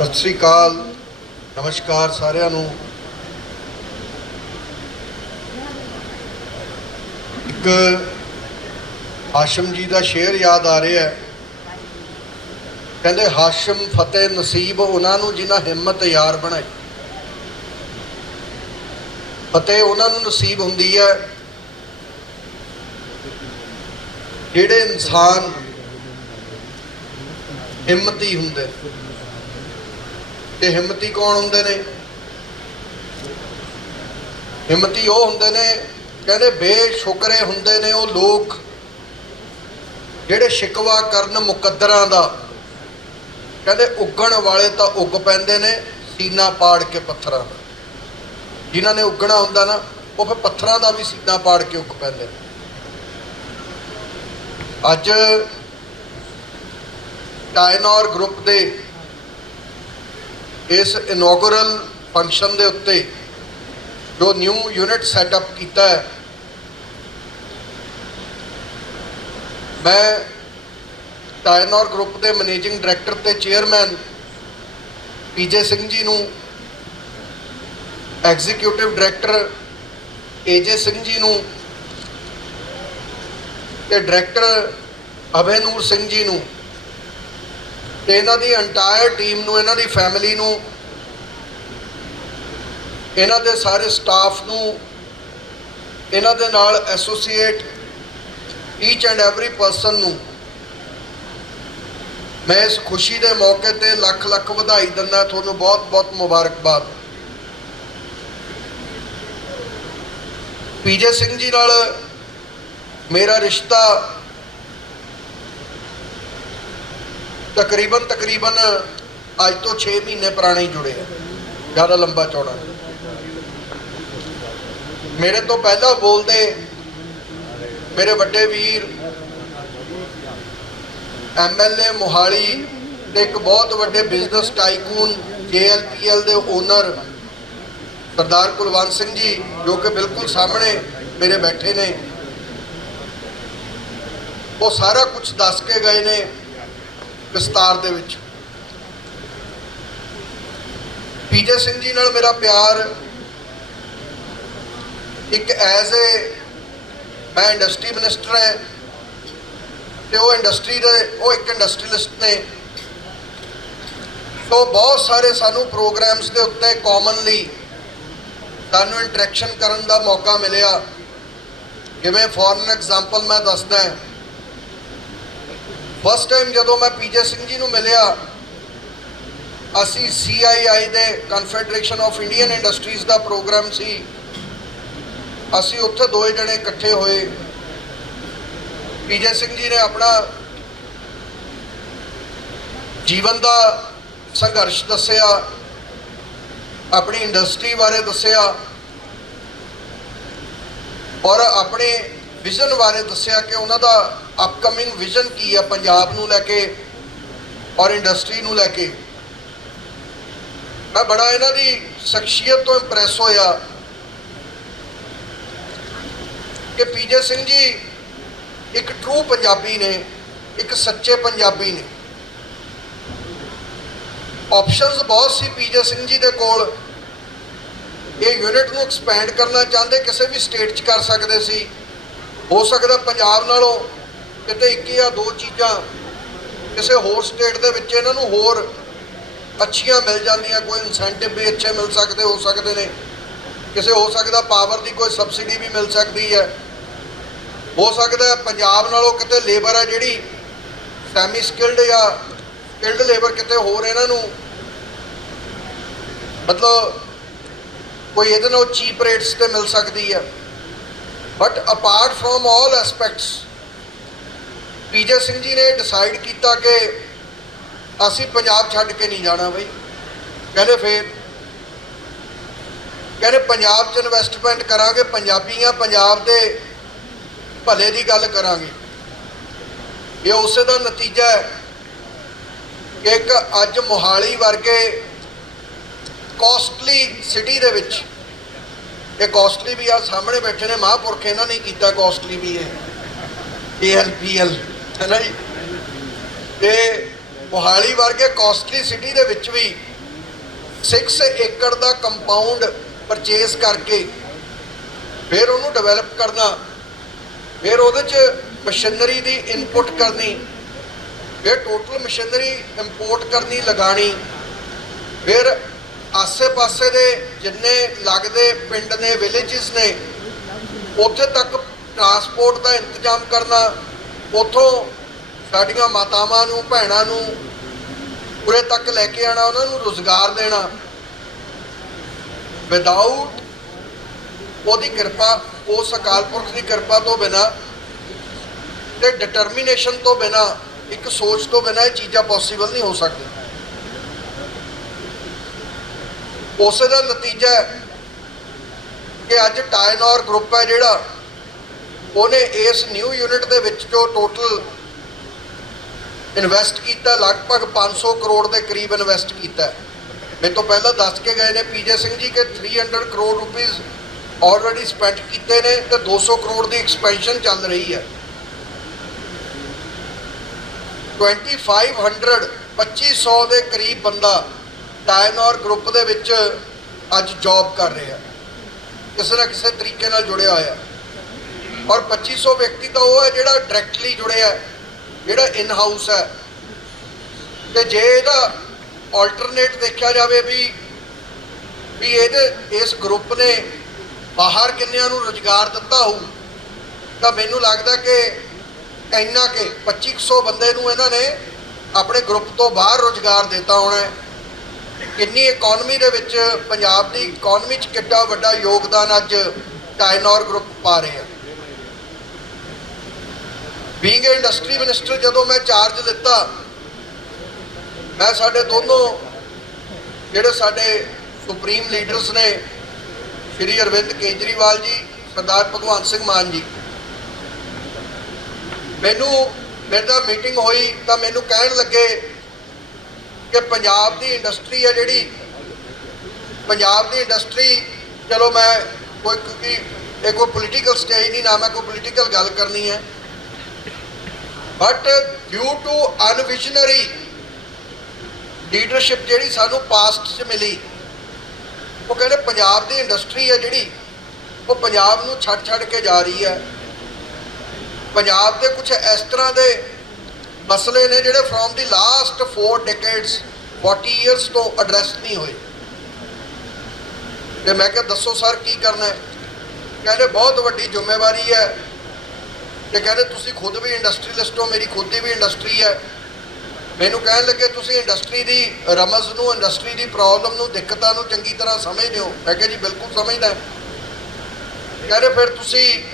ਸਤਿ ਸ੍ਰੀ ਅਕਾਲ। ਨਮਸਕਾਰ ਸਾਰਿਆਂ ਨੂੰ। ਇੱਕ ਹਾਸ਼ਮ ਜੀ ਦਾ ਸ਼ੇਰ ਯਾਦ ਆ ਰਿਹਾ ਹੈ। ਕਹਿੰਦੇ, ਹਾਸ਼ਮ ਫਤਿਹ ਨਸੀਬ ਉਹਨਾਂ ਨੂੰ ਜਿਨ੍ਹਾਂ ਹਿੰਮਤ ਯਾਰ ਬਣਾਈ। ਫਤਿਹ ਉਹਨਾਂ ਨੂੰ ਨਸੀਬ ਹੁੰਦੀ ਹੈ ਜਿਹੜੇ ਇਨਸਾਨ ਹਿੰਮਤੀ ਹੁੰਦੇ ਤੇ ਹਿੰਮਤੀ ਕੌਣ ਹੁੰਦੇ ਨੇ? ਹਿੰਮਤੀ ਉਹ ਹੁੰਦੇ ਨੇ, ਕਹਿੰਦੇ ਬੇਸ਼ੁਕਰੇ ਹੁੰਦੇ ਨੇ ਉਹ ਲੋਕ, ਜਿਹੜੇ ਸ਼ਿਕਵਾ ਕਰਨ ਮੁਕੱਦਰਾਂ ਦਾ। ਕਹਿੰਦੇ ਉੱਗਣ ਵਾਲੇ ਤਾਂ ਉੱਗ ਪੈਂਦੇ ਨੇ, ਸੀਨਾ ਪਾੜ ਕੇ ਪੱਥਰਾਂ ਦਾ। ਜਿਨ੍ਹਾਂ ਨੇ ਉੱਗਣਾ ਹੁੰਦਾ ਨਾ, ਉਹ ਫਿਰ ਪੱਥਰਾਂ ਦਾ ਵੀ ਸੀਨਾ ਪਾੜ ਕੇ ਉੱਗ ਪੈਂਦੇ ਨੇ। ਅੱਜ ਟਾਈਨੌਰ ਗਰੁੱਪ ਦੇ ਇਸ ਇਨੋਗਰਲ ਫੰਕਸ਼ਨ ਦੇ ਉੱਤੇ ਜੋ ਨਿਊ ਯੂਨਿਟ ਸੈਟਅਪ ਕੀਤਾ ਹੈ, ਮੈਂ ਟਾਈਨੌਰ ਗਰੁੱਪ ਦੇ ਮੈਨੇਜਿੰਗ ਡਾਇਰੈਕਟਰ ਤੇ ਚੇਅਰਮੈਨ ਪੀਜੇ ਸਿੰਘ ਜੀ ਨੂੰ executive director AJ Singh ji ਨੂੰ ਤੇ ਡਾਇਰੈਕਟਰ ਅਭੈਨੂਰ ਸਿੰਘ ਜੀ ਨੂੰ ਤੇ ਇਹਨਾਂ ਦੀ ਐਂਟਾਇਰ ਟੀਮ ਨੂੰ, ਇਹਨਾਂ ਦੀ ਫੈਮਿਲੀ ਨੂੰ, ਇਹਨਾਂ ਦੇ ਸਾਰੇ ਸਟਾਫ ਨੂੰ, ਇਹਨਾਂ ਦੇ ਨਾਲ associate each and every person ਨੂੰ ਮੈਂ ਇਸ ਖੁਸ਼ੀ ਦੇ ਮੌਕੇ ਤੇ ਲੱਖ ਲੱਖ ਵਧਾਈ ਦਿੰਦਾ ਤੁਹਾਨੂੰ ਬਹੁਤ ਬਹੁਤ ਮੁਬਾਰਕਬਾਦ। ਪੀਜੇ ਸਿੰਘ ਜੀ ਨਾਲ ਮੇਰਾ ਰਿਸ਼ਤਾ ਤਕਰੀਬਨ ਤਕਰੀਬਨ ਅੱਜ ਤੋਂ 6 ਮਹੀਨੇ ਪੁਰਾਣੇ ਹੀ ਜੁੜੇ ਆ। ਜ਼ਿਆਦਾ ਲੰਬਾ ਚੌੜਾ ਮੇਰੇ ਤੋਂ ਪਹਿਲਾਂ ਬੋਲਦੇ ਮੇਰੇ ਵੱਡੇ ਵੀਰ ਐਮਐਲਏ ਮੋਹਾਲੀ ਤੇ ਇੱਕ ਬਹੁਤ ਵੱਡੇ ਬਿਜ਼ਨਸ ਟਾਈਕੂਨ ਜੇਐਲਪੀਐਲ ਦੇ ਓਨਰ ਸਰਦਾਰ ਕੁਲਵੰਤ ਸਿੰਘ ਜੀ, ਜੋ ਕਿ ਬਿਲਕੁਲ ਸਾਹਮਣੇ ਮੇਰੇ ਬੈਠੇ ਨੇ। ਉਹ ਸਾਰਾ ਕੁਝ ਦੱਸ ਕੇ ਗਏ ਨੇ। ਵਿਸਤਾਰ ਦੇ ਵਿੱਚ। ਪੀਜੇ ਸਿੰਘ ਜੀ ਨਾਲ ਮੇਰਾ ਪਿਆਰ ਇੱਕ ਐਜ਼ ਏ, ਮੈਂ ਇੰਡਸਟਰੀ ਮਿਨਿਸਟਰ ਹੈ ਤੇ ਉਹ ਇੰਡਸਟਰੀ ਦੇ, ਉਹ ਇੱਕ ਇੰਡਸਟਰੀਲਿਸਟ ਨੇ। ਸੋ ਬਹੁਤ ਸਾਰੇ ਸਾਨੂੰ ਪ੍ਰੋਗਰਾਮਸ ਦੇ ਉੱਤੇ ਕਾਮਨਲੀ ਸਾਨੂੰ ਇੰਟਰੈਕਸ਼ਨ ਕਰਨ ਦਾ ਮੌਕਾ ਮਿਲਿਆ। ਜਿਵੇਂ ਫੋਰਨ ਐਗਜ਼ਾਮਪਲ ਮੈਂ ਦੱਸਦਾ। ਹਾਂ ਫਸਟ ਟਾਈਮ ਜਦੋਂ ਮੈਂ ਪੀਜੇ ਸਿੰਘ ਜੀ ਨੂੰ ਮਿਲਿਆ, ਅਸੀਂ CII ਦੇ ਕਨਫੈਡਰੇਸ਼ਨ ਆਫ ਇੰਡੀਅਨ ਇੰਡਸਟਰੀਜ਼ ਦਾ ਪ੍ਰੋਗਰਾਮ ਸੀ। ਅਸੀਂ ਉੱਥੇ ਦੋਏ ਜਣੇ ਇਕੱਠੇ ਹੋਏ। ਪੀਜੇ ਸਿੰਘ ਜੀ ਨੇ ਆਪਣਾ ਜੀਵਨ ਦਾ ਸੰਘਰਸ਼ ਦੱਸਿਆ, ਆਪਣੀ ਇੰਡਸਟਰੀ ਬਾਰੇ ਦੱਸਿਆ। ਔਰ ਆਪਣੇ ਵਿਜ਼ਨ ਬਾਰੇ ਦੱਸਿਆ ਕਿ ਉਹਨਾਂ ਦਾ ਅਪਕਮਿੰਗ ਵਿਜ਼ਨ ਕੀ ਹੈ ਪੰਜਾਬ ਨੂੰ ਲੈ ਕੇ ਔਰ ਇੰਡਸਟਰੀ ਨੂੰ ਲੈ ਕੇ। ਮੈਂ ਬੜਾ ਇਹਨਾਂ ਦੀ ਸ਼ਖਸੀਅਤ ਤੋਂ ਇੰਪ੍ਰੈਸ ਹੋਇਆ ਕਿ ਪੀਜੇ ਸਿੰਘ ਜੀ ਇੱਕ ਟਰੂ ਪੰਜਾਬੀ ਨੇ, ਇੱਕ ਸੱਚੇ ਪੰਜਾਬੀ ਨੇ। ਆਪਸ਼ਨਸ ਬਹੁਤ ਸੀ ਪੀਜੇ ਸਿੰਘ ਜੀ ਦੇ ਕੋਲ। ਇਹ ਯੂਨਿਟ ਨੂੰ ਐਕਸਪੈਂਡ ਕਰਨਾ ਚਾਹੁੰਦੇ, ਕਿਸੇ ਵੀ ਸਟੇਟ 'ਚ ਕਰ ਸਕਦੇ ਸੀ। ਹੋ ਸਕਦਾ ਪੰਜਾਬ ਨਾਲੋਂ ਕਿਤੇ ਇੱਕ ਜਾਂ ਦੋ ਚੀਜ਼ਾਂ ਕਿਸੇ ਹੋਰ ਸਟੇਟ ਦੇ ਵਿੱਚ ਇਹਨਾਂ ਨੂੰ ਹੋਰ ਅੱਛੀਆਂ ਮਿਲ ਜਾਂਦੀਆਂ, ਕੋਈ ਇਨਸੈਂਟਿਵ ਵੀ ਅੱਛੇ ਮਿਲ ਸਕਦੇ, ਹੋ ਸਕਦੇ ਨੇ। ਕਿਸੇ ਹੋ ਸਕਦਾ ਪਾਵਰ ਦੀ ਕੋਈ ਸਬਸਿਡੀ ਵੀ ਮਿਲ ਸਕਦੀ ਹੈ। ਹੋ ਸਕਦਾ ਪੰਜਾਬ ਨਾਲੋਂ ਕਿਤੇ ਲੇਬਰ ਹੈ ਜਿਹੜੀ ਸੈਮੀ ਸਕਿਲਡ ਜਾਂ ਸਕਿਲਡ ਲੇਬਰ ਕਿਤੇ ਹੋਰ ਇਹਨਾਂ ਨੂੰ ਮਤਲਬ ਕੋਈ ਇਹਦੇ ਨਾਲੋਂ ਚੀਪ ਰੇਟਸ ਤੇ ਮਿਲ ਸਕਦੀ ਹੈ। But apart from all aspects PJ Singh ji ਨੇ ਡਿਸਾਈਡ ਕੀਤਾ ਕਿ ਅਸੀਂ ਪੰਜਾਬ ਛੱਡ ਕੇ ਨਹੀਂ ਜਾਣਾ ਬਈ। ਕਹਿੰਦੇ ਫੇਰ, ਕਹਿੰਦੇ ਪੰਜਾਬ 'ਚ ਇਨਵੈਸਟਮੈਂਟ ਕਰਾਂਗੇ, ਪੰਜਾਬੀਆਂ ਪੰਜਾਬ ਦੇ ਭਲੇ ਦੀ ਗੱਲ ਕਰਾਂਗੇ। ਇਹ ਉਸੇ ਦਾ ਨਤੀਜਾ ਹੈ ਕਿ ਇੱਕ ਅੱਜ ਮੋਹਾਲੀ ਵਰਗੇ ਕੋਸਟਲੀ ਸਿਟੀ ਦੇ ਵਿੱਚ ਇਹ ਕੋਸਟਲੀ ਵੀ ਆ, ਸਾਹਮਣੇ ਬੈਠੇ ਨੇ ਮਹਾਂਪੁਰਖ, ਇਹਨਾਂ ਨੇ ਕੀਤਾ ਕੋਸਟਲੀ ਵੀ ਇਹ। ਏਐਲਪੀਐਲ ਹੈ ਨਾ ਜੀ? ਤੇ ਮੋਹਾਲੀ ਵਰਗੇ ਕੋਸਟਲੀ ਸਿਟੀ ਦੇ ਵਿੱਚ ਵੀ 6 ਏਕੜ ਦਾ ਕੰਪਾਊਂਡ ਪਰਚੇਸ ਕਰਕੇ ਫਿਰ ਉਹਨੂੰ ਡਿਵੈਲਪ ਕਰਨਾ, ਫਿਰ ਉਹਦੇ 'ਚ ਮਸ਼ੀਨਰੀ ਦੀ ਇਨਪੁਟ ਕਰਨੀ, ਫਿਰ ਟੋਟਲ ਮਸ਼ੀਨਰੀ ਇੰਪੋਰਟ ਕਰਨੀ ਲਗਾਣੀ ਫਿਰ ਆਸੇ-ਪਾਸੇ ਦੇ ਜਿੰਨੇ ਲੱਗਦੇ ਪਿੰਡ ਨੇ ਵਿਲੇजेस ਨੇ, ਉੱਥੇ ਤੱਕ ਟਰਾਂਸਪੋਰਟ ਦਾ ਇੰਤਜ਼ਾਮ ਕਰਨਾ, ਉੱਥੋਂ ਸਾਡੀਆਂ ਮਾਤਾਵਾਂ ਨੂੰ, ਭੈਣਾਂ ਨੂੰ, ਉਰੇ ਤੱਕ ਲੈ ਕੇ ਆਣਾ ਉਹਨਾਂ ਨੂੰ ਰੋਜ਼ਗਾਰ ਦੇਣਾ ਵਿਦਆਊਟ ਉਹਦੀ ਕਿਰਪਾ, ਉਸ ਅਕਾਲ ਪੁਰਖ ਦੀ ਕਿਰਪਾ ਤੋਂ ਬਿਨਾ ਤੇ ਡਿਟਰਮੀਨੇਸ਼ਨ ਤੋਂ ਬਿਨਾ, ਇੱਕ ਸੋਚ ਤੋਂ ਬਿਨਾ ਇਹ ਚੀਜ਼ਾਂ ਪੋਸੀਬਲ ਨਹੀਂ ਹੋ ਸਕਦੀਆਂ। ਉਸ ਦਾ ਨਤੀਜਾ ਹੈ ਕਿ ਅੱਜ ਟਾਇਨੌਰ ਗਰੁੱਪ ਹੈ ਜਿਹੜਾ ਉਹਨੇ ਇਸ ਨਿਊ ਯੂਨਿਟ ਦੇ ਵਿੱਚ ਜੋ ਟੋਟਲ ਇਨਵੈਸਟ ਕੀਤਾ, ਲਗਭਗ 500 ਕਰੋੜ ਦੇ ਕਰੀਬ ਇਨਵੈਸਟ ਕੀਤਾ ਹੈ। ਤੋਂ ਪਹਿਲਾਂ ਦੱਸ ਕੇ ਗਏ ਨੇ ਪੀਜੇ ਸਿੰਘ ਜੀ ਕਿ 300 ਕਰੋੜ ਰੁਪੀਸ ਆਲਰੇਡੀ ਸਪੈਂਡ ਕੀਤੇ ਨੇ ਤੇ 200 ਕਰੋੜ ਦੀ ਐਕਸਪੈਂਸ਼ਨ ਚੱਲ ਰਹੀ ਹੈ 2500 2500 ਦੇ ਕਰੀਬ ਬੰਦਾ ਟਾਇਨੌਰ ਗਰੁੱਪ ਦੇ ਵਿੱਚ ਅੱਜ ਜੌਬ ਕਰ ਰਿਹਾ। ਕਿਸੇ ਨਾ ਕਿਸੇ ਤਰੀਕੇ ਨਾਲ ਜੁੜਿਆ ਹੋਇਆ। ਔਰ 2500 ਵਿਅਕਤੀ ਤਾਂ ਉਹ ਹੈ ਜਿਹੜਾ ਡਾਇਰੈਕਟਲੀ ਜੁੜਿਆ ਜਿਹੜਾ ਇਨ ਹਾਊਸ ਹੈ। ਤੇ ਜੇ ਇਹਦਾ ਆਲਟਰਨੇਟ ਦੇਖਿਆ ਜਾਵੇ ਵੀ ਵੀ ਇਹਦੇ, ਇਸ ਗਰੁੱਪ ਨੇ ਬਾਹਰ ਕਿੰਨਿਆਂ ਨੂੰ ਰੋਜ਼ਗਾਰ ਦਿੱਤਾ ਹੋਊ, ਤਾਂ ਮੈਨੂੰ ਲੱਗਦਾ ਕਿ ਇੰਨਾ ਕਿ 2500 ਬੰਦੇ ਨੂੰ ਇਹਨਾਂ ਨੇ ਆਪਣੇ ਗਰੁੱਪ ਤੋਂ ਬਾਹਰ ਰੋਜ਼ਗਾਰ ਦਿੱਤਾ ਹੋਣਾ ਕਿੰਨੀ ਇਕਨੋਮੀ ਦੇ ਵਿੱਚ ਪੰਜਾਬ ਦੀ ਇਕਨੋਮੀ 'ਚ ਕਿੱਡਾ ਵੱਡਾ ਯੋਗਦਾਨ ਅੱਜ ਟਾਈਨੌਰ ਗਰੁੱਪ ਪਾ ਰਹੇ ਆ। ਬੀਂਗ ਇੰਡਸਟਰੀ ਮਿਨਿਸਟਰ ਜਦੋਂ ਮੈਂ ਚਾਰਜ ਦਿੱਤਾ ਮੈਂ ਸਾਡੇ ਦੋਨੋਂ ਜਿਹੜੇ ਸਾਡੇ ਸੁਪਰੀਮ ਲੀਡਰਸ ਨੇ, ਸ਼੍ਰੀ ਅਰਵਿੰਦ ਕੇਜਰੀਵਾਲ ਜੀ, ਸਰਦਾਰ ਭਗਵੰਤ ਸਿੰਘ ਮਾਨ ਜੀ, ਮੈਨੂੰ, ਮੇਰੇ ਨਾਲ ਮੀਟਿੰਗ ਹੋਈ ਤਾਂ ਮੈਨੂੰ ਕਹਿਣ ਲੱਗੇ ਕਿ ਪੰਜਾਬ ਦੀ ਇੰਡਸਟਰੀ ਹੈ ਜਿਹੜੀ। ਪੰਜਾਬ ਦੀ ਇੰਡਸਟਰੀ, ਚਲੋ ਮੈਂ ਕੋਈ ਕਿਉਂਕਿ ਇਹ ਕੋਈ ਪੋਲੀਟੀਕਲ ਸਟੇਜ ਨਹੀਂ, ਨਾ ਮੈਂ ਕੋਈ ਪੋਲੀਟੀਕਲ ਗੱਲ ਕਰਨੀ ਹੈ। But due to unvisionary leadership ਜਿਹੜੀ ਸਾਨੂੰ ਪਾਸਟ 'ਚ ਮਿਲੀ, ਉਹ ਕਹਿੰਦੇ ਪੰਜਾਬ ਦੀ ਇੰਡਸਟਰੀ ਹੈ ਜਿਹੜੀ, ਉਹ ਪੰਜਾਬ ਨੂੰ ਛੱਡ ਛੱਡ ਕੇ ਜਾ ਰਹੀ ਹੈ। ਪੰਜਾਬ ਦੇ ਕੁਝ ਇਸ ਤਰ੍ਹਾਂ ਦੇ ਮਸਲੇ ਨੇ ਜਿਹੜੇ from the last 4 decades 40 years ਤੋਂ ਐਡਰੈਸ ਨਹੀਂ ਹੋਏ। ਤੇ ਮੈਂ ਕਿਹਾ, ਦੱਸੋ ਸਰ, ਕੀ ਕਰਨਾ ਹੈ? ਕਹਿੰਦੇ, ਬਹੁਤ ਵੱਡੀ ਜ਼ਿੰਮੇਵਾਰੀ ਹੈ। ਤੇ ਕਹਿੰਦੇ, ਤੁਸੀਂ ਖੁਦ ਵੀ ਇੰਡਸਟਰੀਲਿਸਟ ਹੋ, ਮੇਰੀ ਖੁਦ ਦੀ ਵੀ ਇੰਡਸਟਰੀ ਹੈ। ਮੈਨੂੰ ਕਹਿਣ ਲੱਗੇ, ਤੁਸੀਂ ਇੰਡਸਟਰੀ ਦੀ ਰਮਜ਼ ਨੂੰ ਇੰਡਸਟਰੀ ਦੀ ਪ੍ਰੋਬਲਮ ਨੂੰ, ਦਿੱਕਤਾਂ ਨੂੰ ਚੰਗੀ ਤਰ੍ਹਾਂ ਸਮਝਦੇ ਹੋ? ਮੈਂ ਕਿਹਾ, ਜੀ, ਬਿਲਕੁਲ ਸਮਝਦਾ ਕਹਿੰਦੇ, ਫਿਰ ਤੁਸੀਂ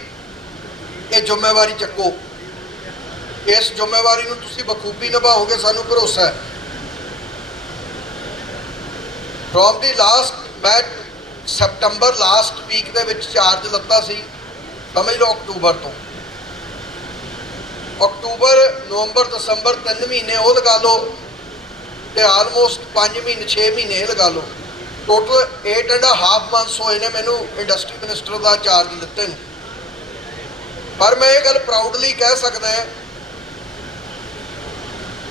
ਇਹ ਜ਼ਿੰਮੇਵਾਰੀ ਚੱਕੋ। ਇਸ ਜ਼ਿੰਮੇਵਾਰੀ ਨੂੰ ਤੁਸੀਂ ਬਖੂਬੀ ਨਿਭਾਓਗੇ, ਸਾਨੂੰ ਭਰੋਸਾ ਹੈ। ਫਰੋਮ ਦੀ ਲਾਸਟ ਮੈਂ ਸਪਟੰਬਰ ਲਾਸਟ ਵੀਕ ਦੇ ਵਿੱਚ ਚਾਰਜ ਲੱਤਾ ਸੀ ਸਮਝ ਲਓ ਅਕਤੂਬਰ ਤੋਂ। ਅਕਤੂਬਰ, ਨਵੰਬਰ, ਦਸੰਬਰ ਤਿੰਨ ਮਹੀਨੇ ਉਹ ਲਗਾ ਲਓ ਤੇ ਆਲਮੋਸਟ 5 ਮਹੀਨੇ 6 ਮਹੀਨੇ ਇਹ ਲਗਾ ਲਓ। ਟੋਟਲ 8 ਐਂਡ ਹਾਫ ਮੰਥਸ ਹੋਏ ਨੇ ਮੈਨੂੰ ਇੰਡਸਟਰੀ ਮਿਨਿਸਟਰ ਦਾ ਚਾਰਜ ਦਿੱਤੇ ਨੇ। ਪਰ ਮੈਂ ਇਹ ਗੱਲ ਪ੍ਰਾਊਡਲੀ ਕਹਿ ਸਕਦਾ ਹਾਂ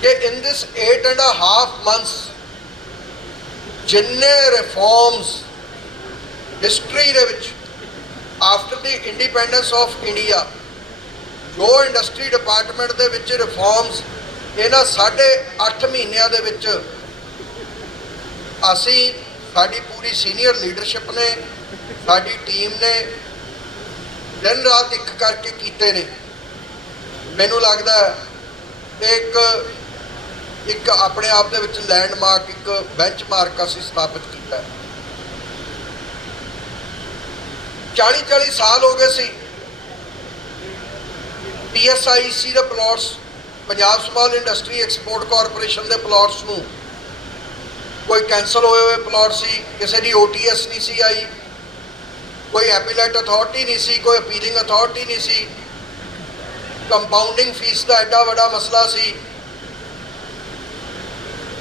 ਕਿ in this 8 and half months ਜਿੰਨੇ ਰਿਫਾਰਮਸ ਹਿਸਟਰੀ ਦੇ ਵਿੱਚ after the independence of India ਜੋ ਇੰਡਸਟਰੀ ਡਿਪਾਰਟਮੈਂਟ ਦੇ ਵਿੱਚ ਰਿਫਾਰਮਸ ਇਹਨਾਂ ਸਾਢੇ 8 ਮਹੀਨਿਆਂ ਦੇ ਵਿੱਚ, ਅਸੀਂ ਸਾਡੀ ਪੂਰੀ ਸੀਨੀਅਰ ਲੀਡਰਸ਼ਿਪ ਨੇ, ਸਾਡੀ ਟੀਮ ਨੇ ਦਿਨ ਰਾਤ ਇੱਕ ਕਰਕੇ ਕੀਤੇ ਨੇ। ਮੈਨੂੰ ਲੱਗਦਾ ਇੱਕ ਇੱਕ ਆਪਣੇ ਆਪ ਦੇ ਵਿੱਚ ਲੈਂਡਮਾਰਕ, ਇੱਕ ਬੈਂਚਮਾਰਕ ਅਸੀਂ ਸਥਾਪਿਤ ਕੀਤਾ। ਹੈ 40 40 ਸਾਲ ਹੋ ਗਏ ਸੀ। ਪੀਐਸਆਈਸੀ ਦੇ plots, Punjab small industry export corporation ਦੇ ਪਲਾਟਸ ਨੂੰ। ਕੋਈ ਕੈਨਸਲ ਹੋਏ ਹੋਏ ਪਲਾਟ ਸੀ, ਕਿਸੇ ਦੀ ਓਟੀਐਸ ਨਹੀਂ ਸੀ ਆਈ। ਕੋਈ ਐਪੀਲੇਟ ਅਥਾਰਟੀ ਨਹੀਂ ਸੀ, ਕੋਈ ਅਪੀਲਿੰਗ ਅਥਾਰਟੀ ਨਹੀਂ ਸੀ। ਕੰਪਾਊਂਡਿੰਗ ਫੀਸ ਦਾ ਐਡਾ ਵੱਡਾ ਮਸਲਾ ਸੀ।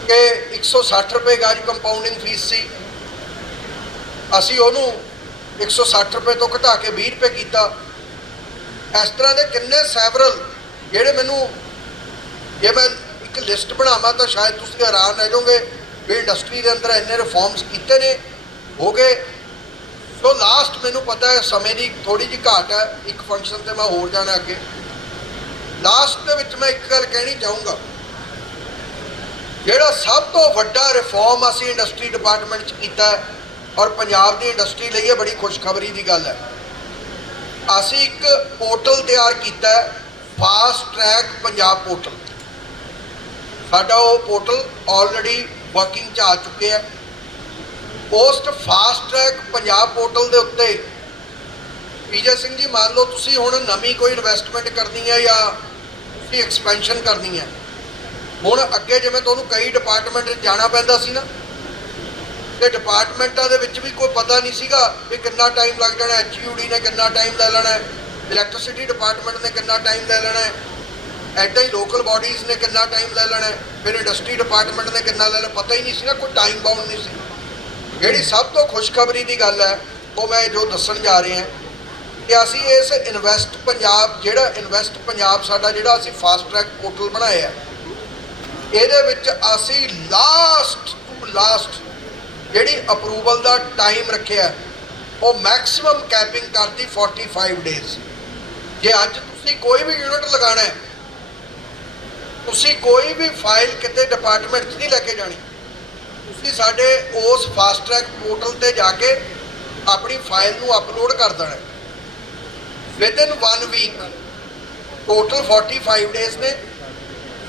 ਕਿ 160 ਰੁਪਏ ਗਾਜ ਕੰਪਾਊਂਡਿੰਗ ਫੀਸ ਸੀ। ਅਸੀਂ ਉਹਨੂੰ 160 ਰੁਪਏ ਤੋਂ ਘਟਾ ਕੇ 20 ਰੁਪਏ ਕੀਤਾ। ਇਸ ਤਰ੍ਹਾਂ ਦੇ ਕਿੰਨੇ ਸੈਵਰਲ ਜਿਹੜੇ ਮੈਨੂੰ ਜੇ ਮੈਂ ਇੱਕ ਲਿਸਟ ਬਣਾਵਾਂ ਤਾਂ ਸ਼ਾਇਦ ਤੁਸੀਂ ਹੈਰਾਨ ਰਹਿ ਜਾਓਗੇ ਵੀ ਇੰਡਸਟਰੀ ਦੇ ਅੰਦਰ ਇੰਨੇ ਰਿਫਾਰਮਸ ਕੀਤੇ ਨੇ, ਹੋ ਗਏ। ਸੋ ਲਾਸਟ ਮੈਨੂੰ ਪਤਾ ਹੈ, ਸਮੇਂ ਦੀ ਥੋੜੀ ਜਿਹੀ ਘਾਟ ਹੈ, ਇੱਕ ਫੰਕਸ਼ਨ ਤੇ ਮੈਂ ਹੋਰ ਜਾਣਾ ਅੱਗੇ। ਲਾਸਟ ਦੇ ਵਿੱਚ ਮੈਂ ਇੱਕ ਗੱਲ ਕਹਿਣੀ ਚਾਹੂੰਗਾ। ਜਿਹੜਾ ਸਭ ਤੋਂ ਵੱਡਾ ਰਿਫਾਰਮ ਅਸੀਂ ਇੰਡਸਟਰੀ ਡਿਪਾਰਟਮੈਂਟ 'ਚ ਕੀਤਾ ਹੈ ਔਰ ਪੰਜਾਬ ਦੀ ਇੰਡਸਟਰੀ ਲਈ ਇਹ ਬੜੀ ਖੁਸ਼ਖਬਰੀ ਦੀ ਗੱਲ ਹੈ। ਅਸੀਂ ਇੱਕ ਪੋਰਟਲ ਤਿਆਰ ਕੀਤਾ ਹੈ ਫਾਸਟ ਟਰੈਕ ਪੰਜਾਬ ਪੋਰਟਲ। ਸਾਡਾ ਉਹ ਪੋਰਟਲ ਆਲਰੇਡੀ ਵਰਕਿੰਗ 'ਚ ਆ ਚੁੱਕਿਆ ਹੈ। Post fast track Punjab portal ਦੇ ਉੱਤੇ ਵਿਜੇ ਸਿੰਘ ਜੀ, ਮੰਨ ਲਓ ਤੁਸੀਂ ਹੁਣ ਨਵੀਂ ਕੋਈ ਇਨਵੈਸਟਮੈਂਟ ਕਰਨੀ ਹੈ ਜਾਂ ਤੁਸੀਂ ਐਕਸਪੈਂਸ਼ਨ ਕਰਨੀ ਹੈ। ਹੁਣ ਅੱਗੇ ਜਿਵੇਂ ਤੁਹਾਨੂੰ ਕਈ ਡਿਪਾਰਟਮੈਂਟ ਜਾਣਾ ਪੈਂਦਾ ਸੀ ਨਾ, ਤੇ ਡਿਪਾਰਟਮੈਂਟਾਂ ਦੇ ਵਿੱਚ ਵੀ ਕੋਈ ਪਤਾ ਨਹੀਂ ਸੀਗਾ ਵੀ ਕਿੰਨਾ ਟਾਈਮ ਲੱਗ ਜਾਣਾ ਐਚਯੂਡੀ ਨੇ ਕਿੰਨਾ ਟਾਈਮ ਲੈ ਲੈਣਾ ਹੈ ਇਲੈਕਟ੍ਰਿਸਿਟੀ ਡਿਪਾਰਟਮੈਂਟ ਨੇ ਕਿੰਨਾ ਟਾਈਮ ਲੈ ਲੈਣਾ ਹੈ ਐਦਾਂ ਹੀ ਲੋਕਲ ਬਾਡੀਜ਼ ਨੇ ਕਿੰਨਾ ਟਾਈਮ ਲੈ ਲੈਣਾ, ਫਿਰ ਇੰਡਸਟਰੀ ਡਿਪਾਰਟਮੈਂਟ ਨੇ ਕਿੰਨਾ ਲੈ ਲੈਣਾ, ਪਤਾ ਹੀ ਨਹੀਂ ਸੀ ਨਾ, ਕੋਈ ਟਾਈਮ ਬਾਉਂਡ ਨਹੀਂ ਸੀ। ਜਿਹੜੀ ਸਭ ਤੋਂ ਖੁਸ਼ਖਬਰੀ ਦੀ ਗੱਲ ਹੈ, ਉਹ ਮੈਂ ਜੋ ਦੱਸਣ ਜਾ ਰਹੇ ਹਾਂ, ਕਿ ਅਸੀਂ ਇਸ ਇਨਵੈਸਟ ਪੰਜਾਬ, ਜਿਹੜਾ ਇਨਵੈਸਟ ਪੰਜਾਬ ਸਾਡਾ, ਜਿਹੜਾ ਅਸੀਂ ਫਾਸਟ ਟਰੈਕ ਪੋਰਟਲ ਬਣਾਇਆ ਹੈ ਇਹਦੇ ਵਿੱਚ ਅਸੀਂ ਲਾਸਟ ਟੂ ਲਾਸਟ ਜਿਹੜੀ ਅਪਰੂਵਲ ਦਾ ਟਾਈਮ ਰੱਖਿਆ ਉਹ ਮੈਕਸਿਮਮ ਕੈਪਿੰਗ ਕਰਤੀ 45 ਡੇਜ਼ ਜੇ ਅੱਜ ਤੁਸੀਂ ਕੋਈ ਵੀ ਯੂਨਿਟ ਲਗਾਣਾ ਹੈ, ਤੁਸੀਂ ਕੋਈ ਵੀ ਫਾਈਲ ਕਿਤੇ ਡਿਪਾਰਟਮੈਂਟ 'ਚ ਨਹੀਂ ਲੈ ਕੇ ਜਾਣੀ, ਤੁਸੀਂ ਸਾਡੇ ਉਸ ਫਾਸਟ ਟਰੈਕ ਪੋਰਟਲ ਤੇ ਜਾ ਕੇ ਆਪਣੀ ਫਾਈਲ ਨੂੰ ਅਪਲੋਡ ਕਰ ਦੇਣਾ ਵਿਦਨ 1 ਵੀਕ ਟੋਟਲ 45 ਡੇਜ਼ ਨੇ।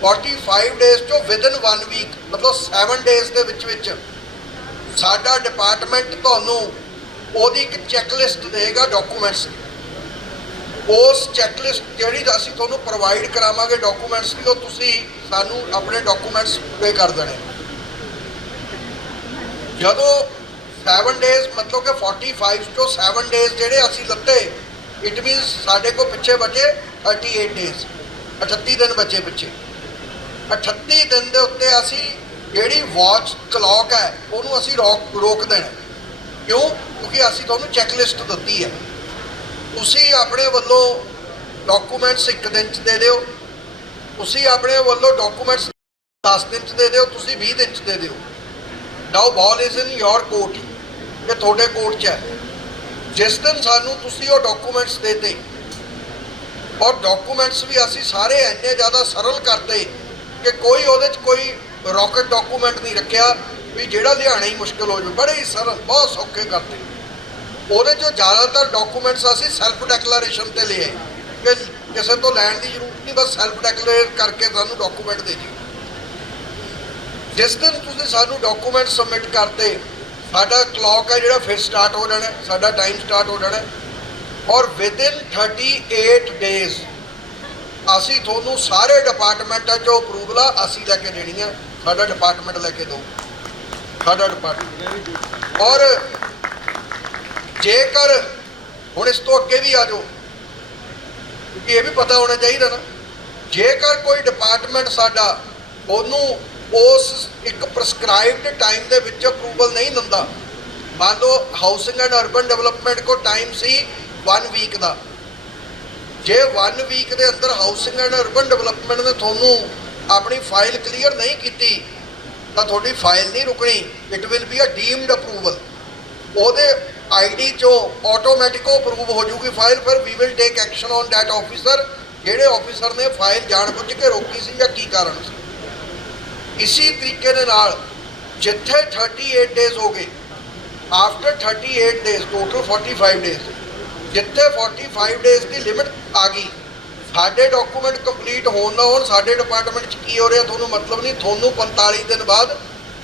45 ਡੇਜ਼ ਤੋਂ ਵਿਦਨ 1 ਵੀਕ ਮਤਲਬ 7 ਡੇਜ਼ ਦੇ ਵਿੱਚ ਵਿੱਚ ਸਾਡਾ ਡਿਪਾਰਟਮੈਂਟ ਤੁਹਾਨੂੰ ਉਹਦੀ ਇੱਕ ਚੈੱਕਲਿਸਟ ਦੇਗਾ ਡਾਕੂਮੈਂਟਸ ਉਸ ਚੈੱਕਲਿਸਟ ਜਿਹੜੀ ਅਸੀਂ ਤੁਹਾਨੂੰ ਪ੍ਰੋਵਾਈਡ ਕਰਾਵਾਂਗੇ ਡਾਕੂਮੈਂਟਸ ਦੀ, ਉਹ ਤੁਸੀਂ ਸਾਨੂੰ ਆਪਣੇ ਡਾਕੂਮੈਂਟਸ ਪੇ ਕਰ ਦੇਣੇ। ਜਦੋਂ 7 ਡੇਜ਼ ਮਤਲਬ ਕਿ 45 ਤੋਂ 7 ਡੇਜ਼ ਜਿਹੜੇ ਅਸੀਂ ਲੱਤੇ ਇਟ ਮੀਨਸ ਸਾਡੇ ਕੋਲ ਪਿੱਛੇ ਬਚੇ 38 ਡੇਜ਼ 38 ਦਿਨ ਬਚੇ ਪਿੱਛੇ। 38 ਦਿਨ ਦੇ ਉੱਤੇ ਅਸੀਂ ਜਿਹੜੀ ਵਾਚ ਕਲੌਕ ਹੈ, ਉਹਨੂੰ ਅਸੀਂ ਰੋਕ ਰੋਕ ਦੇਣਾ। ਕਿਉਂ? ਕਿਉਂਕਿ ਅਸੀਂ ਤੁਹਾਨੂੰ ਚੈੱਕਲਿਸਟ ਦਿੱਤੀ ਹੈ। ਤੁਸੀਂ ਆਪਣੇ ਵੱਲੋਂ ਡਾਕੂਮੈਂਟਸ ਇੱਕ ਦਿਨ ਚ ਦੇ ਦਿਓ। ਤੁਸੀਂ ਆਪਣੇ ਵੱਲੋਂ ਡਾਕੂਮੈਂਟਸ 10 ਦਿਨ ਚ ਦੇ ਦਿਓ, ਤੁਸੀਂ 20 ਦਿਨ ਚ ਦੇ ਦਿਓ। ਨਾਓ ਬਾਲ ਇਜ਼ ਇਨ ਯੋਰ ਕੋਰਟ ਇਹ ਤੁਹਾਡੇ ਕੋਰਟ 'ਚ ਹੈ। ਜਿਸ ਦਿਨ ਸਾਨੂੰ ਤੁਸੀਂ ਉਹ ਡਾਕੂਮੈਂਟਸ ਦੇਤੇ, ਔਰ ਡਾਕੂਮੈਂਟਸ ਵੀ ਅਸੀਂ ਸਾਰੇ ਇੰਨੇ ਜ਼ਿਆਦਾ ਸਰਲ ਕਰਤੇ ਕਿ ਕੋਈ ਉਹਦੇ 'ਚ ਕੋਈ ਰੌਕਟ ਡਾਕੂਮੈਂਟ ਨਹੀਂ ਰੱਖਿਆ ਵੀ ਜਿਹੜਾ ਲਿਆਣਾ ਹੀ ਮੁਸ਼ਕਲ ਹੋ ਜਾਵੇ ਬੜੇ ਹੀ ਸਰਲ ਬਹੁਤ ਸੌਖੇ ਕਰਤੇ ਉਹਦੇ 'ਚੋਂ ਜ਼ਿਆਦਾਤਰ ਡਾਕੂਮੈਂਟਸ ਅਸੀਂ ਸੈਲਫ ਡੈਕਲੇਰੇਸ਼ਨ ਤੇ ਲਏ ਕਿ ਕਿਸੇ ਤੋਂ ਲੈਣ ਦੀ ਜ਼ਰੂਰਤ ਨਹੀਂ, ਬਸ ਸੈਲਫ ਡੈਕਲੇਅਰ ਕਰਕੇ ਸਾਨੂੰ ਡਾਕੂਮੈਂਟ ਦੇ ਦਿਓ। ਜਿਸ ਦਿਨ ਤੁਸੀਂ ਸਾਨੂੰ ਡਾਕੂਮੈਂਟ ਸਬਮਿਟ ਕਰਤੇ, ਸਾਡਾ ਕਲੌਕ ਹੈ ਜਿਹੜਾ ਫਿਰ ਸਟਾਰਟ ਹੋ ਜਾਣਾ, ਸਾਡਾ ਟਾਈਮ ਸਟਾਰਟ ਹੋ ਜਾਣਾ। ਔਰ ਔਰ ਵਿਦਿਨ 38 ਡੇਜ਼ ਅਸੀਂ ਤੁਹਾਨੂੰ ਸਾਰੇ ਡਿਪਾਰਟਮੈਂਟਾਂ ਚੋਂ ਅਪਰੂਵਲ ਆ ਅਸੀਂ ਲੈ ਕੇ ਦੇਣੀ ਆ। ਸਾਡਾ ਡਿਪਾਰਟਮੈਂਟ ਲੈ ਕੇ ਦਿਓ। ਸਾਡਾ ਡਿਪਾਰਟਮੈਂਟ ਔਰ ਜੇਕਰ ਹੁਣ ਇਸ ਤੋਂ ਅੱਗੇ ਵੀ ਆ ਜਾਓ, ਕਿਉਂਕਿ ਇਹ ਵੀ ਪਤਾ ਹੋਣਾ ਚਾਹੀਦਾ ਨਾ, ਜੇਕਰ ਕੋਈ ਡਿਪਾਰਟਮੈਂਟ ਸਾਡਾ ਉਹਨੂੰ ਉਸ ਇੱਕ ਪ੍ਰਸਕ੍ਰਾਈਬਡ ਟਾਈਮ ਦੇ ਵਿੱਚ ਅਪਰੂਵਲ ਨਹੀਂ ਦਿੰਦਾ, ਮੰਨ ਲਓ ਹਾਊਸਿੰਗ ਐਂਡ ਅਰਬਨ ਡਿਵੈਲਪਮੈਂਟ ਕੋ ਟਾਈਮ ਸੀ 1 ਵੀਕ ਦਾ ਜੇ 1 ਵੀਕ ਦੇ ਅੰਦਰ ਹਾਊਸਿੰਗ ਐਂਡ ਅਰਬਨ ਡਿਵੈਲਪਮੈਂਟ ਨੇ ਤੁਹਾਨੂੰ ਆਪਣੀ ਫਾਈਲ ਕਲੀਅਰ ਨਹੀਂ ਕੀਤੀ, ਤਾਂ ਤੁਹਾਡੀ ਫਾਈਲ ਨਹੀਂ ਰੁਕਣੀ। It will be a deemed approval ਉਹਦੇ ਆਈਡੀ ਚੋਂ ਆਟੋਮੈਟਿਕ ਅਪਰੂਵ ਹੋ ਜੂਗੀ ਫਾਈਲ ਫਿਰ ਵੀ will take action on that officer ਜਿਹੜੇ ਆਫੀਸਰ ਨੇ ਫਾਈਲ ਜਾਣਬੁੱਝ ਕੇ ਰੋਕੀ ਸੀ ਜਾਂ ਕੀ ਕਾਰਨ ਸੀ। ਇਸੀ ਤਰੀਕੇ ਦੇ ਨਾਲ ਜਿੱਥੇ 38 ਡੇਜ਼ ਹੋ ਗਏ ਆਫਟਰ 38 ਡੇਜ਼ ਟੋਟਲ 45 ਡੇਜ਼ ਜਿੱਥੇ 45 ਡੇਜ਼ ਦੀ ਲਿਮਿਟ ਆ ਗਈ। ਸਾਡੇ ਡਾਕੂਮੈਂਟ ਕੰਪਲੀਟ ਹੋਣ ਨਾ ਹੋਣ, ਸਾਡੇ ਡਿਪਾਰਟਮੈਂਟ 'ਚ ਕੀ ਹੋ ਰਿਹਾ ਤੁਹਾਨੂੰ ਮਤਲਬ ਨਹੀਂ। ਤੁਹਾਨੂੰ 45 ਦਿਨ ਬਾਅਦ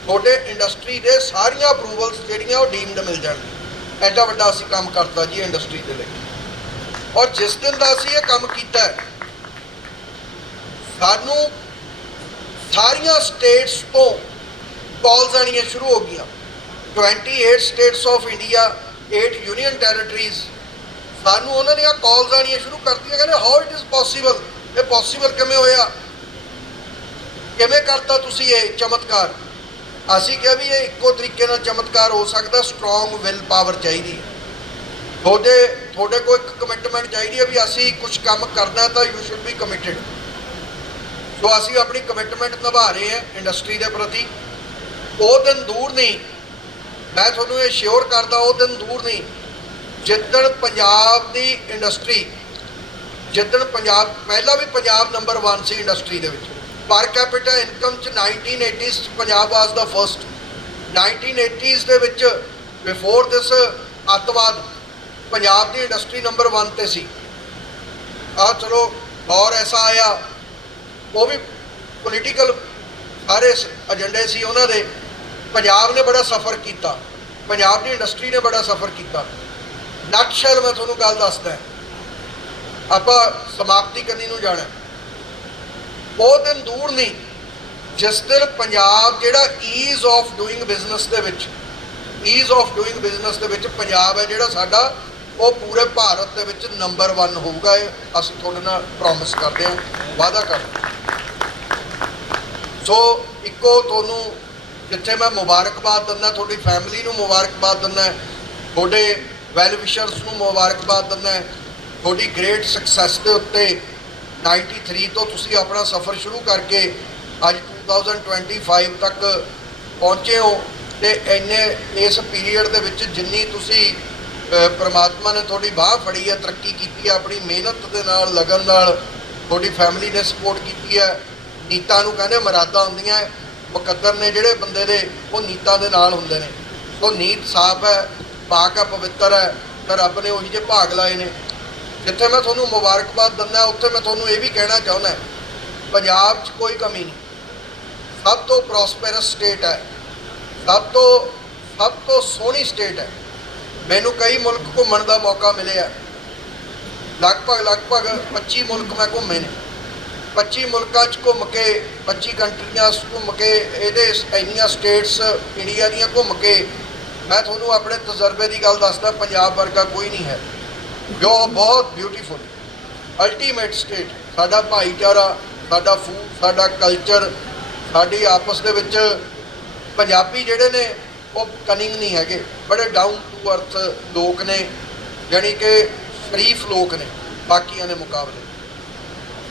ਤੁਹਾਡੇ ਇੰਡਸਟਰੀ ਦੇ ਸਾਰੀਆਂ ਅਪਰੂਵਲਸ ਜਿਹੜੀਆਂ ਉਹ ਡੀਮਡ ਮਿਲ ਜਾਣਗੀਆਂ। ਐਡਾ ਵੱਡਾ ਅਸੀਂ ਕੰਮ ਕਰਤਾ ਜੀ ਇੰਡਸਟਰੀ ਦੇ ਲਈ। ਔਰ ਜਿਸ ਦਿਨ ਦਾ ਅਸੀਂ ਇਹ ਕੰਮ ਕੀਤਾ ਸਾਨੂੰ ਸਾਰੀਆਂ ਸਟੇਟਸ ਤੋਂ ਕਾਲਸ ਆਣੀਆਂ ਸ਼ੁਰੂ ਹੋ ਗਈਆਂ। 28 states of India 8 union territories ਸਾਨੂੰ ਉਹਨਾਂ ਦੀਆਂ ਕਾਲਸ ਆਣੀਆਂ ਸ਼ੁਰੂ ਕਰਤੀਆਂ, ਕਹਿੰਦੇ ਹਾਊ ਇਟ ਇਜ਼ ਪੋਸੀਬਲ ਇਹ ਪੋਸੀਬਲ ਕਿਵੇਂ ਹੋਇਆ? ਕਿਵੇਂ ਕਰਤਾ ਤੁਸੀਂ ਇਹ ਚਮਤਕਾਰ? ਅਸੀਂ ਕਿਹਾ ਵੀ ਇਹ ਇੱਕੋ ਤਰੀਕੇ ਨਾਲ ਚਮਤਕਾਰ ਹੋ ਸਕਦਾ ਸਟਰੋਂਗ ਵਿਲ ਪਾਵਰ ਚਾਹੀਦੀ ਹੈ। ਤੁਹਾਡੇ ਤੁਹਾਡੇ ਕੋਲ ਇੱਕ ਕਮਿਟਮੈਂਟ ਚਾਹੀਦੀ ਹੈ ਵੀ ਅਸੀਂ ਕੁਝ ਕੰਮ ਕਰਨਾ ਤਾਂ you should be committed so ਅਸੀਂ ਆਪਣੀ ਕਮਿਟਮੈਂਟ ਨਿਭਾ ਰਹੇ ਹਾਂ ਇੰਡਸਟਰੀ ਦੇ ਪ੍ਰਤੀ। ਉਹ ਦਿਨ ਦੂਰ ਨਹੀਂ। ਮੈਂ ਤੁਹਾਨੂੰ ਇਹ ਸ਼ੋਰ ਕਰਦਾ, ਉਹ ਦਿਨ ਦੂਰ ਨਹੀਂ। ਜਿੱਦਣ ਪੰਜਾਬ ਦੀ ਇੰਡਸਟਰੀ, ਜਿੱਦਣ ਪੰਜਾਬ, ਪਹਿਲਾਂ ਵੀ ਪੰਜਾਬ ਨੰਬਰ 1 ਸੀ ਇੰਡਸਟਰੀ ਦੇ ਵਿੱਚ। ਪਰ ਕੈਪੀਟਲ ਇਨਕਮ ਚ 1980s 'ਚ ਪੰਜਾਬ ਵਾਸ ਦਾ ਫਰਸਟ 1980s ਦੇ ਵਿੱਚ ਬਿਫੋਰ ਦਿਸ ਅੱਤਵਾਦ ਪੰਜਾਬ ਦੀ ਇੰਡਸਟਰੀ ਨੰਬਰ 1 ਤੇ ਸੀ। ਆ ਚਲੋ ਔਰ ਐਸਾ ਆਇਆ। ਉਹ ਵੀ ਪੋਲੀਟੀਕਲ ਸਾਰੇ ਏਜੰਡੇ ਸੀ ਉਹਨਾਂ ਦੇ। ਪੰਜਾਬ ਨੇ ਬੜਾ ਸਫਰ ਕੀਤਾ। ਪੰਜਾਬ ਦੀ ਇੰਡਸਟਰੀ ਨੇ ਬੜਾ ਸਫਰ ਕੀਤਾ। ਨਟਸ਼ੈਲ ਮੈਂ ਤੁਹਾਨੂੰ ਗੱਲ ਦੱਸਦਾ। ਆਪਾਂ ਸਮਾਪਤੀ ਕਰਨੀ ਨੂੰ ਜਾਣਾ। ਉਹ ਦਿਨ ਦੂਰ ਨਹੀਂ। ਜਿਸ ਦਿਨ ਪੰਜਾਬ ਜਿਹੜਾ ਈਜ਼ ਆਫ ਡੂਇੰਗ ਬਿਜ਼ਨਸ ਦੇ ਵਿੱਚ ਈਜ਼ ਆਫ ਡੂਇੰਗ ਬਿਜ਼ਨਸ ਦੇ ਵਿੱਚ ਪੰਜਾਬ ਹੈ ਜਿਹੜਾ ਸਾਡਾ, ਉਹ ਪੂਰੇ ਭਾਰਤ ਦੇ ਵਿੱਚ ਨੰਬਰ 1 ਹੋਊਗਾ ਇਹ। ਅਸੀਂ ਤੁਹਾਡੇ ਨਾਲ ਪ੍ਰੋਮਿਸ ਕਰਦੇ ਹਾਂ। ਵਾਅਦਾ ਕਰਦੇ ਸੋ ਇੱਕੋ ਤੁਹਾਨੂੰ ਜਿੱਥੇ ਮੈਂ ਮੁਬਾਰਕਬਾਦ ਦਿੰਦਾ, ਤੁਹਾਡੀ ਫੈਮਿਲੀ ਨੂੰ ਮੁਬਾਰਕਬਾਦ ਦਿੰਦਾ, ਤੁਹਾਡੇ ਵੈਲ ਵਿਸ਼ਰਸ ਨੂੰ ਮੁਬਾਰਕਬਾਦ ਦਿੰਦਾ ਤੁਹਾਡੀ ਗ੍ਰੇਟ ਸਕਸੈਸ ਦੇ ਉੱਤੇ 93 ਤੋਂ ਤੁਸੀਂ ਆਪਣਾ ਸਫ਼ਰ ਸ਼ੁਰੂ ਕਰਕੇ ਅੱਜ 2025 ਤੱਕ ਪਹੁੰਚੇ ਹੋ ਤੇ ਇੰਨੇ ਇਸ ਪੀਰੀਅਡ ਦੇ ਵਿੱਚ ਜਿੰਨੀ ਤੁਸੀਂ ਅ, ਪ੍ਰਮਾਤਮਾ ਨੇ ਤੁਹਾਡੀ ਬਾਹ ਫੜੀ ਹੈ ਤਰੱਕੀ ਕੀਤੀ ਹੈ ਆਪਣੀ ਮਿਹਨਤ ਦੇ ਨਾਲ ਲਗਨ ਨਾਲ ਤੁਹਾਡੀ ਫੈਮਿਲੀ ਨੇ ਸਪੋਰਟ ਕੀਤੀ ਹੈ। ਨੀਤਾਂ ਨੂੰ ਕਹਿੰਦੇ ਮਰਾਦਾ ਹੁੰਦੀਆਂ ਮੁਕੱਦਰ ਨੇ ਜਿਹੜੇ ਬੰਦੇ ਦੇ ਉਹ ਨੀਤਾਂ ਦੇ ਨਾਲ ਹੁੰਦੇ ਨੇ। ਉਹ ਨੀਤ ਸਾਫ਼ ਹੈ। ਪਾਕ ਹੈ ਪਵਿੱਤਰ ਹੈ, ਤਾਂ ਰੱਬ ਨੇ ਉਹੀ ਜਿਹੇ ਭਾਗ ਲਾਏ ਨੇ। ਜਿੱਥੇ ਮੈਂ ਤੁਹਾਨੂੰ ਮੁਬਾਰਕਬਾਦ ਦਿੰਦਾ, ਉੱਥੇ ਮੈਂ ਤੁਹਾਨੂੰ ਇਹ ਵੀ ਕਹਿਣਾ ਚਾਹੁੰਦਾ ਪੰਜਾਬ 'ਚ ਕੋਈ ਕਮੀ ਨਹੀਂ। ਸਭ ਤੋਂ ਪ੍ਰੋਸਪੈਰਸ ਸਟੇਟ ਹੈ। ਸਭ ਤੋਂ ਸਭ ਤੋਂ ਸੋਹਣੀ ਸਟੇਟ ਹੈ। ਮੈਨੂੰ ਕਈ ਮੁਲਕ ਘੁੰਮਣ ਦਾ ਮੌਕਾ ਮਿਲਿਆ। ਲਗਭਗ ਲਗਭਗ 25 ਮੁਲਕ ਮੈਂ ਘੁੰਮੇ ਨੇ। 25 ਮੁਲਕਾਂ 'ਚ ਘੁੰਮ ਕੇ 25 ਕੰਟਰੀਆਂ 'ਚ ਘੁੰਮ ਕੇ, ਇਹਦੇ ਇੰਨੀਆਂ ਸਟੇਟਸ ਇੰਡੀਆ ਦੀਆਂ ਘੁੰਮ ਕੇ ਮੈਂ ਤੁਹਾਨੂੰ ਆਪਣੇ ਤਜਰਬੇ ਦੀ ਗੱਲ ਦੱਸਦਾ, ਪੰਜਾਬ ਵਰਗਾ ਕੋਈ ਨਹੀਂ ਹੈ। ਜੋ ਬਹੁਤ ਬਿਊਟੀਫੁਲ ਅਲਟੀਮੇਟ ਸਟੇਟ ਸਾਡਾ ਭਾਈਚਾਰਾ, ਸਾਡਾ ਫੂਡ ਸਾਡਾ ਕਲਚਰ ਸਾਡੀ ਆਪਸ ਦੇ ਵਿੱਚ ਪੰਜਾਬੀ ਜਿਹੜੇ ਨੇ, ਉਹ ਕਨਿੰਗ ਨਹੀਂ ਹੈਗੇ। ਬੜੇ ਡਾਊਨ ਟੂ ਅਰਥ ਲੋਕ ਨੇ ਯਾਨੀ ਕਿ ਸ਼ਰੀਫ ਲੋਕ ਨੇ, ਬਾਕੀਆਂ ਦੇ ਮੁਕਾਬਲੇ।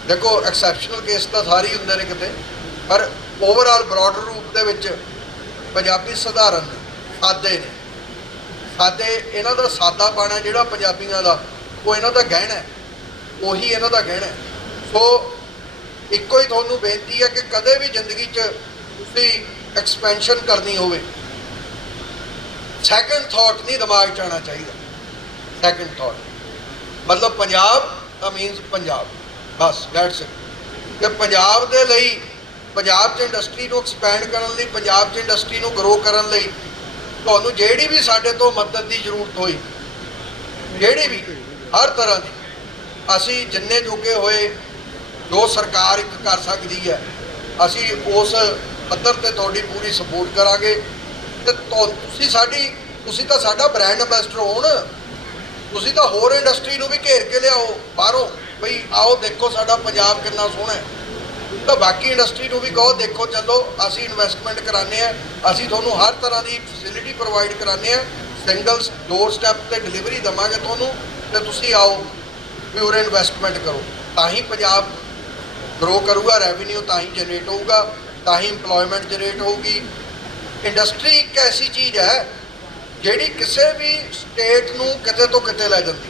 ਦੇਖੋ ਐਕਸੈਪਸ਼ਨਲ ਕੇਸ ਤਾਂ ਸਾਰੇ ਹੀ ਹੁੰਦੇ ਨੇ ਕਿਤੇ, ਪਰ ਓਵਰਆਲ ਬ੍ਰੌਡਰ ਰੂਪ ਦੇ ਵਿੱਚ ਪੰਜਾਬੀ ਸਧਾਰਨ ਨੇ, ਸਾਦੇ ਨੇ। ਸਾਦੇ ਇਹਨਾਂ ਦਾ ਸਾਦਾ ਬਾਣਾ ਜਿਹੜਾ ਪੰਜਾਬੀਆਂ ਦਾ, ਉਹ ਇਹਨਾਂ ਦਾ ਗਹਿਣਾ ਹੈ। ਉਹੀ ਇਹਨਾਂ ਦਾ ਗਹਿਣਾ ਹੈ। ਸੋ ਇੱਕੋ ਹੀ ਤੁਹਾਨੂੰ ਬੇਨਤੀ ਹੈ ਕਿ ਕਦੇ ਵੀ ਜ਼ਿੰਦਗੀ 'ਚ ਤੁਸੀਂ ਐਕਸਪੈਂਸ਼ਨ ਕਰਨੀ ਹੋਵੇ। ਸੈਕੰਡ ਥਾਟ ਨਹੀਂ ਦਿਮਾਗ 'ਚ ਆਉਣਾ ਚਾਹੀਦਾ। ਸੈਕੰਡ ਥਾਟ ਮਤਲਬ ਪੰਜਾਬ ਦਾ ਮੀਨਸ ਪੰਜਾਬ। ਬਸ ਦੈਟਸ ਇਟ ਕਿ ਪੰਜਾਬ ਦੇ ਲਈ, ਪੰਜਾਬ 'ਚ ਇੰਡਸਟਰੀ ਨੂੰ ਐਕਸਪੈਂਡ ਕਰਨ ਲਈ, ਪੰਜਾਬ 'ਚ ਇੰਡਸਟਰੀ ਨੂੰ ਗਰੋ ਕਰਨ ਲਈ ਤੁਹਾਨੂੰ ਜਿਹੜੀ ਵੀ ਸਾਡੇ ਤੋਂ ਮਦਦ ਦੀ ਜ਼ਰੂਰਤ ਹੋਈ, ਜਿਹੜੀ ਵੀ, ਹਰ ਤਰ੍ਹਾਂ ਦੀ, ਅਸੀਂ ਜਿੰਨੇ ਜੋਗੇ ਹੋਏ, ਜੋ ਸਰਕਾਰ ਇੱਕ ਕਰ ਸਕਦੀ ਹੈ, ਅਸੀਂ ਉਸ ਪੱਧਰ ਤੇ ਤੁਹਾਡੀ ਪੂਰੀ ਸਪੋਰਟ ਕਰਾਂਗੇ ਤੇ ਤੁਸੀਂ ਸਾਡੀ, ਤੁਸੀਂ ਤਾਂ ਸਾਡਾ ਬ੍ਰਾਂਡ ਐਂਬੈਸਡਰ ਹੋਣ ਤੁਸੀਂ ਤਾਂ ਹੋਰ ਇੰਡਸਟਰੀ ਨੂੰ ਵੀ ਘੇਰ ਕੇ ਲਿਆਓ, ਬਾਹਰੋਂ, ਬਈ ਆਓ ਦੇਖੋ ਸਾਡਾ ਪੰਜਾਬ ਕਿੰਨਾ ਸੋਹਣਾ ਹੈ। ਤਾਂ ਬਾਕੀ ਇੰਡਸਟਰੀ ਨੂੰ ਵੀ ਕਹੋ, ਦੇਖੋ, ਚੱਲੋ, ਅਸੀਂ ਇਨਵੈਸਟਮੈਂਟ ਕਰਾਉਂਦੇ ਆ ਅਸੀਂ ਤੁਹਾਨੂੰ ਹਰ ਤਰ੍ਹਾਂ ਦੀ ਫੈਸਿਲਿਟੀ ਪ੍ਰੋਵਾਈਡ ਕਰਾਉਂਦੇ ਆ ਸਿੰਗਲ ਡੋਰ ਸਟੈਪ ਤੇ ਡਿਲੀਵਰੀ ਦਵਾਂਗੇ ਤੁਹਾਨੂੰ ਤੇ ਤੁਸੀਂ ਆਓ ਪਿਓਰ ਇਨਵੈਸਟਮੈਂਟ ਕਰੋ। ਤਾਂ ਹੀ ਪੰਜਾਬ ਗਰੋ ਕਰੂਗਾ ਰੈਵਨਿਊ ਤਾਂ ਹੀ ਜਨਰੇਟ ਹੋਊਗਾ, ਤਾਂ ਹੀ EMPLOYMENT ਜਨਰੇਟ ਹੋਊਗੀ। ਇੰਡਸਟਰੀ ਇੱਕ ਐਸੀ ਚੀਜ਼ ਹੈ, ਜਿਹੜੀ ਕਿਸੇ ਵੀ ਸਟੇਟ ਨੂੰ ਕਿਤੇ ਤੋਂ ਕਿਤੇ ਲੈ ਜਾਂਦੀ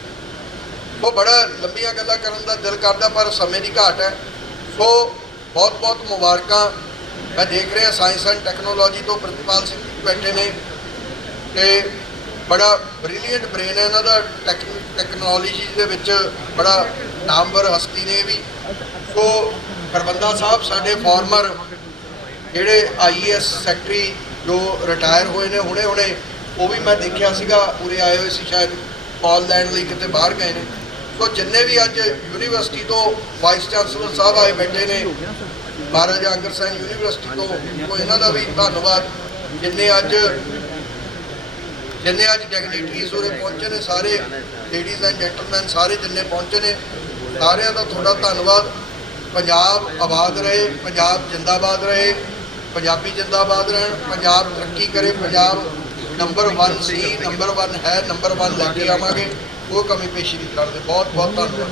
ਉਹ ਬੜਾ ਲੰਬੀਆਂ ਗੱਲਾਂ ਕਰਨ ਦਾ ਦਿਲ ਕਰਦਾ, ਪਰ ਸਮੇਂ ਦੀ ਘਾਟ ਹੈ। ਸੋ ਬਹੁਤ ਬਹੁਤ ਮੁਬਾਰਕਾਂ। ਮੈਂ ਦੇਖ ਰਿਹਾ ਸਾਇੰਸ ਐਂਡ ਟੈਕਨੋਲੋਜੀ ਤੋਂ ਪ੍ਰਿਤਪਾਲ ਸਿੰਘ ਬੈਠੇ ਨੇ ਤੇ ਬੜਾ ਬ੍ਰਿਲੀਅੰਟ ਬ੍ਰੇਨ ਹੈ ਇਹਨਾਂ ਦਾ। ਟੈਕਨੋਲੋਜੀ ਦੇ ਵਿੱਚ ਬੜਾ ਨਾਮਵਰ ਹਸਤੀ ਨੇ ਇਹ ਵੀ। ਸੋ ਹਰਬੰਦਾ ਸਾਹਿਬ, ਸਾਡੇ ਫਾਰਮਰ ਜਿਹੜੇ ਆਈਐਸ ਸੈਕਟਰੀ ਜੋ ਰਿਟਾਇਰ ਹੋਏ ਨੇ ਹੁਣੇ ਹੁਣੇ ਉਹ ਵੀ ਮੈਂ ਦੇਖਿਆ ਸੀਗਾ, ਉਰੇ ਆਏ ਹੋਏ ਸੀ, ਸ਼ਾਇਦ ਕਾਲ ਲੈਣ ਲਈ ਕਿਤੇ ਬਾਹਰ ਗਏ ਨੇ। ਸੋ ਜਿੰਨੇ ਵੀ ਅੱਜ ਯੂਨੀਵਰਸਿਟੀ ਤੋਂ ਵਾਈਸ ਚਾਂਸਲਰ ਸਾਹਿਬ ਆਏ ਬੈਠੇ ਨੇ, ਮਹਾਰਾਜਾ ਅਗਰਸੈਨ ਯੂਨੀਵਰਸਿਟੀ ਤੋਂ ਸੋ ਇਹਨਾਂ ਦਾ ਵੀ ਧੰਨਵਾਦ। ਜਿੰਨੇ ਅੱਜ ਜਿੰਨੇ ਅੱਜ ਡੈਗਨੇਟਰੀਜ਼ ਉਰੇ ਪਹੁੰਚੇ ਨੇ, ਸਾਰੇ ਲੇਡੀਜ਼ ਐਂਡ ਜੈਂਟਲਮੈਨ ਸਾਰੇ ਜਿੰਨੇ ਪਹੁੰਚੇ ਨੇ, ਸਾਰਿਆਂ ਦਾ ਤੁਹਾਡਾ ਧੰਨਵਾਦ। ਪੰਜਾਬ ਆਬਾਦ ਰਹੇ, ਪੰਜਾਬ ਜਿੰਦਾਬਾਦ ਰਹੇ, ਪੰਜਾਬੀ ਜਿੰਦਾਬਾਦ ਰਹਿਣ, ਪੰਜਾਬ ਤਰੱਕੀ ਕਰੇ, ਪੰਜਾਬ ਨੰਬਰ 1 ਸੀ ਨੰਬਰ 1 ਹੈ ਨੰਬਰ 1 ਲੈ ਕੇ ਆਵਾਂਗੇ ਉਹ ਕਮੀ ਪੇਸ਼ੀ ਨਹੀਂ ਕਰਦੇ ਬਹੁਤ ਬਹੁਤ ਧੰਨਵਾਦ।